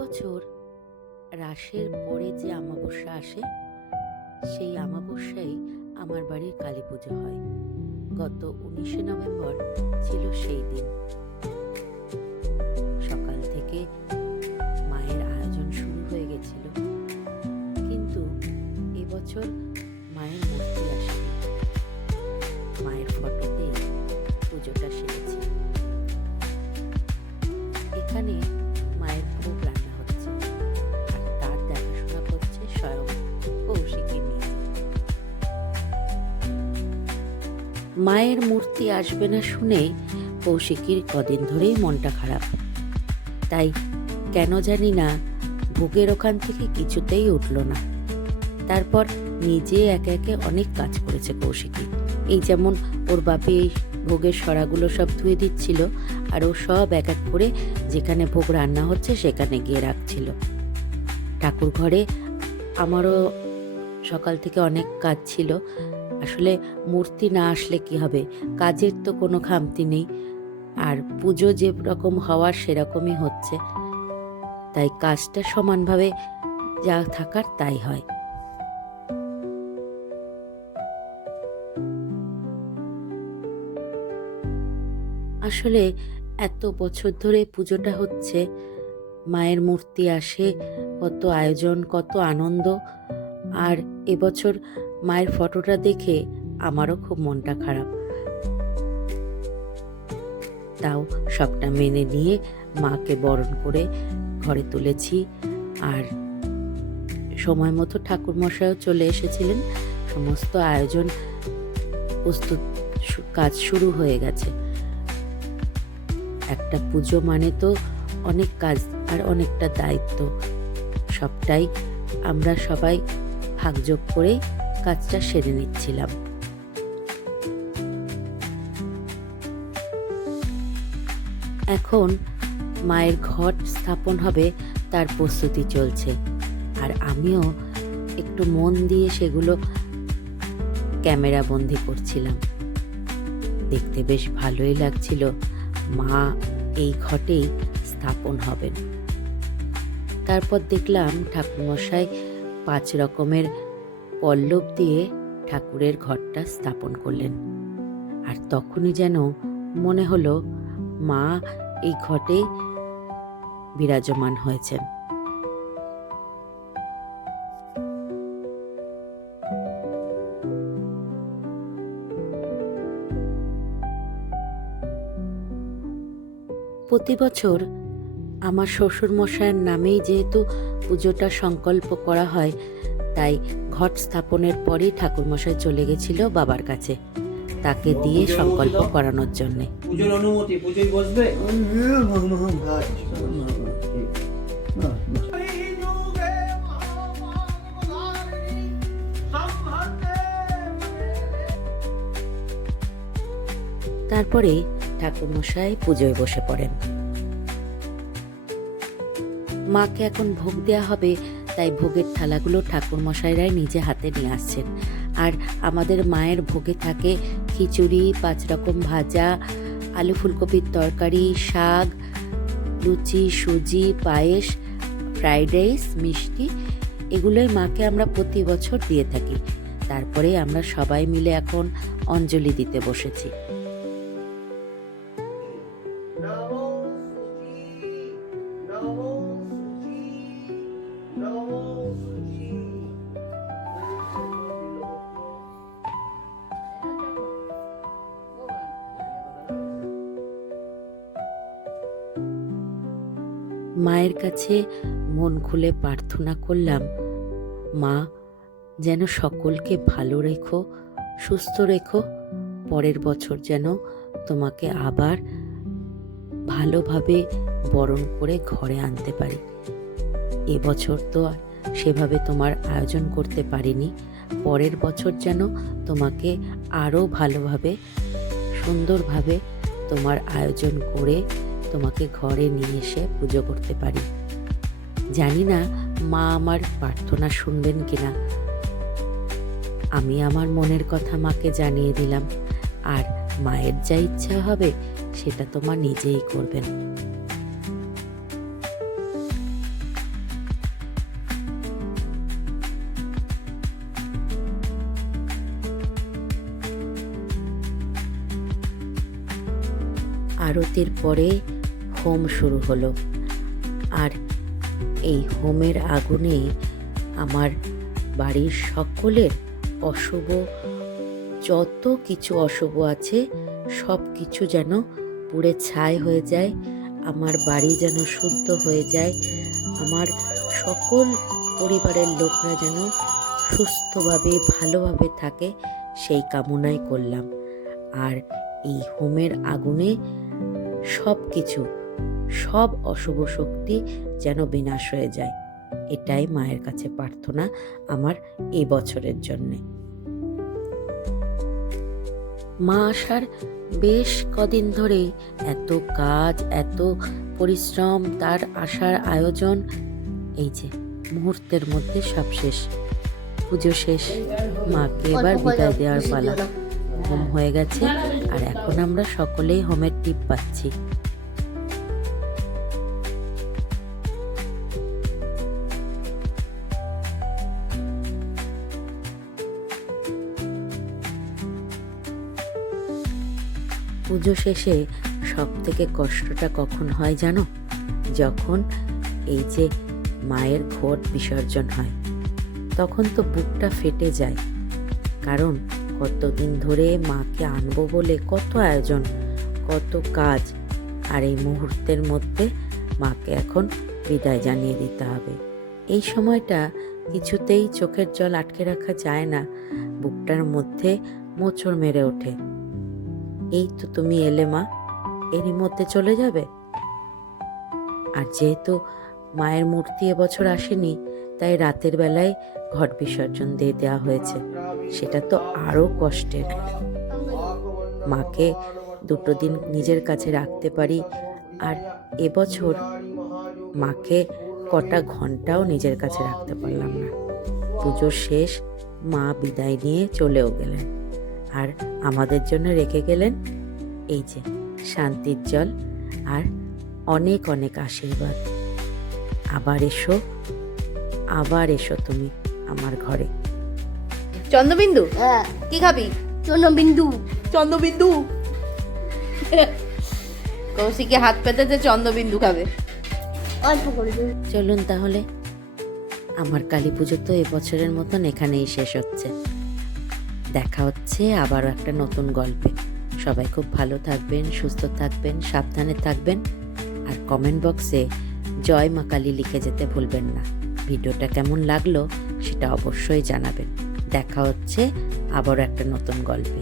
বছর রাসের পরে যে অমাবস্যা আসে, সেই অমাবস্যায় আমার বাড়ির কালী পুজো হয়। গত 19শে নভেম্বর ছিল সেই দিন। সকাল থেকে মায়ের আয়োজন শুরু হয়ে গেছিল, কিন্তু এবছর মায়ের মূর্তি আসেনি। মায়ের ফটোতেই পুজোটা সেরেছি। এখানে মায়ের ভোগ রান্না হচ্ছে, আর তার দেখাশোনা করছে স্বয়ং কৌশিকী মেয়ে। মায়ের মূর্তি আসবে না শুনে কৌশিকীর কদিন ধরেই মনটা খারাপ। তাই কেন জানি না ভোগের ওখান থেকে কিছুতেই উঠল না। তারপর নিজে একে একে অনেক কাজ করেছে কৌশিকী। এই যেমন ওর বাপি এই ভোগের সরাগুলো সব ধুয়ে দিচ্ছিল, আর ও সব এক এক করে যেখানে ভোগ রান্না হচ্ছে সেখানে গিয়ে রাখছিল। ঠাকুর ঘরে আমারও সকাল থেকে অনেক কাজ ছিল। আসলে মূর্তি না আসলে কি হবে, কাজের তো কোনো খামতি নেই, আর পুজো যে রকম হওয়ার সেরকমই হচ্ছে, তাই কাজটা সমানভাবে যা থাকার তাই হয়। আসলে এত বছর ধরে পুজোটা হচ্ছে, মায়ের মূর্তি আসে, কত আয়োজন, কত আনন্দ। আর এবছর মায়ের ফটোটা দেখে আমারও খুব মনটা খারাপ। তাও সবটা মেনে নিয়ে মাকে বরণ করে ঘরে তুলেছি। আর সময় মতো ঠাকুরমশাইও চলে এসেছিলেন। সমস্ত আয়োজন প্রস্তুত, কাজ শুরু হয়ে গেছে। একটা পুজো মানে তো অনেক কাজ আর অনেকটা দায়িত্ব, সবটাই আমরা সবাই ভাগযোগ করে কাজটা সেরে নিচ্ছিলাম। এখন মায়ের ঘট স্থাপন হবে, তার প্রস্তুতি চলছে, আর আমিও একটু মন দিয়ে সেগুলো ক্যামেরা বন্দি করছিলাম। দেখতে বেশ ভালোই লাগছিল। মা এই ঘটেই স্থাপন হবেন। তারপর দেখলাম ঠাকুরমশাই 5 রকমের পল্লব দিয়ে ঠাকুরের ঘরটা স্থাপন করলেন। আর তখনই যেন মনে হলো মা এই ঘটে বিরাজমান হয়েছেন। প্রতি বছর আমার শ্বশুরমশাইয়ের নামেই যেহেতু পুজোটা সংকল্প করা হয়, তাই ঘট স্থাপনের পরেই ঠাকুরমশাই চলে গেছিল বাবার কাছে, তাকে দিয়ে সংকল্প করানোর জন্য। পুজোর অনুমতি, পুজোয় বসবে। তারপরে ঠাকুরমশাই পুজোয় বসে পড়েন। মাকে এখন ভোগ দেয়া হবে, তাই ভোগের থালাগুলো ঠাকুরমশাইরাই নিজে হাতে নিয়ে আসছেন। আর আমাদের মায়ের ভোগে থাকে খিচুড়ি, 5 রকম ভাজা, আলু ফুলকপির তরকারি, শাক, লুচি, সুজি, পায়েস, ফ্রাইড রাইস, মিষ্টি। এগুলোই মাকে আমরা প্রতি বছর দিয়ে থাকি। তারপরে আমরা সবাই মিলে এখন অঞ্জলি দিতে বসেছি। মায়ের কাছে মন খুলে প্রার্থনা করলাম, মা যেন সকলকে ভালো রেখো, সুস্থ রেখো, পরের বছর যেন তোমাকে আবার ভালোভাবে বরণ করে ঘরে আনতে পারি। এবছর তো সেভাবে তোমার আয়োজন করতে পারিনি, পরের বছর যেন তোমাকে আরও ভালোভাবে, সুন্দরভাবে তোমার আয়োজন করে তোমাকে ঘরে নিয়ে এসে পুজো করতে পারি। জানি না মা আমার প্রার্থনা শুনবেন কিনা। আমি আমার মনের কথা মাকে জানিয়ে দিলাম, আর মায়ের যা ইচ্ছা হবে সেটা তো মা নিজেই করবেন। আরতির পরে হোম শুরু হলো। আর এই হোমের আগুনে আমার বাড়ির সকলের অশুভ যত কিছু অশুভ আছে সব কিছু যেন পুড়ে ছাই হয়ে যায়, আমার বাড়ি যেন শুদ্ধ হয়ে যায়, আমার সকল পরিবারের লোকরা যেন সুস্থভাবে ভালোভাবে থাকে সেই কামনাই করলাম। আর এই হোমের আগুনে সব কিছু, সব অশুভ শক্তি যেন বিনাশ হয়ে যায়, এটাই মায়ের কাছে প্রার্থনা আমার এই বছরের জন্যে। মা আসার বেশ কদিন ধরেই এত কাজ, এত পরিশ্রম, তার আসার আয়োজন, এই যে মুহূর্তের মধ্যে সব শেষ, পুজো শেষ, মাকে এবার বিদায় দেওয়ার পালা। হোম হয়ে গেছে আর এখন আমরা সকলেই হোমের টিপ পাচ্ছি। পুজো শেষে সব থেকে কষ্টটা কখন হয় জানো? যখন এই যে মায়ের ঘট বিসর্জন হয়, তখন তো বুকটা ফেটে যায়। কারণ কতদিন ধরে মাকে আনবো বলে কত আয়োজন, কত কাজ, আর এই মুহূর্তের মধ্যে মাকে এখন বিদায় জানিয়ে দিতে হবে। এই সময়টা কিছুতেই চোখের জল আটকে রাখা যায় না, বুকটার মধ্যে মোচড় মেরে ওঠে। এই তো তুমি এলে মা, এরই মধ্যে চলে যাবে। আর যেহেতু মায়ের মূর্তি এবছর আসেনি, তাই রাতের বেলায় ঘট বিসর্জন দিয়ে দেওয়া হয়েছে, সেটা তো আরো কষ্টের। মাকে দুটো দিন নিজের কাছে রাখতে পারি, আর এবছর মাকে কটা ঘন্টাও নিজের কাছে রাখতে পারলাম না। পুজো শেষ, মা বিদায় নিয়ে চলেও গেলেন, আর আমাদের জন্য রেখে গেলেন এই যে শান্তির জল আর অনেক অনেক আশীর্বাদ। আবার এসো, আবার এসো তুমি আমার ঘরে। চন্দ্রবিন্দু, হ্যাঁ, কি খাবি? চন্দ্রবিন্দু চন্দ্রবিন্দু। কৌশিকে হাত পেতেছে, চন্দ্রবিন্দু খাবে। অল্প করে দিন। চলুন তাহলে, আমার কালী পুজো তো এবছরের মতন এখানেই শেষ হচ্ছে। দেখা হচ্ছে আবারও একটা নতুন গল্পে। সবাই খুব ভালো থাকবেন, সুস্থ থাকবেন, সাবধানে থাকবেন, আর কমেন্ট বক্সে জয় মা কালী লিখে যেতে ভুলবেন না। ভিডিওটা কেমন লাগলো সেটা অবশ্যই জানাবেন। দেখা হচ্ছে আবারও একটা নতুন গল্পে।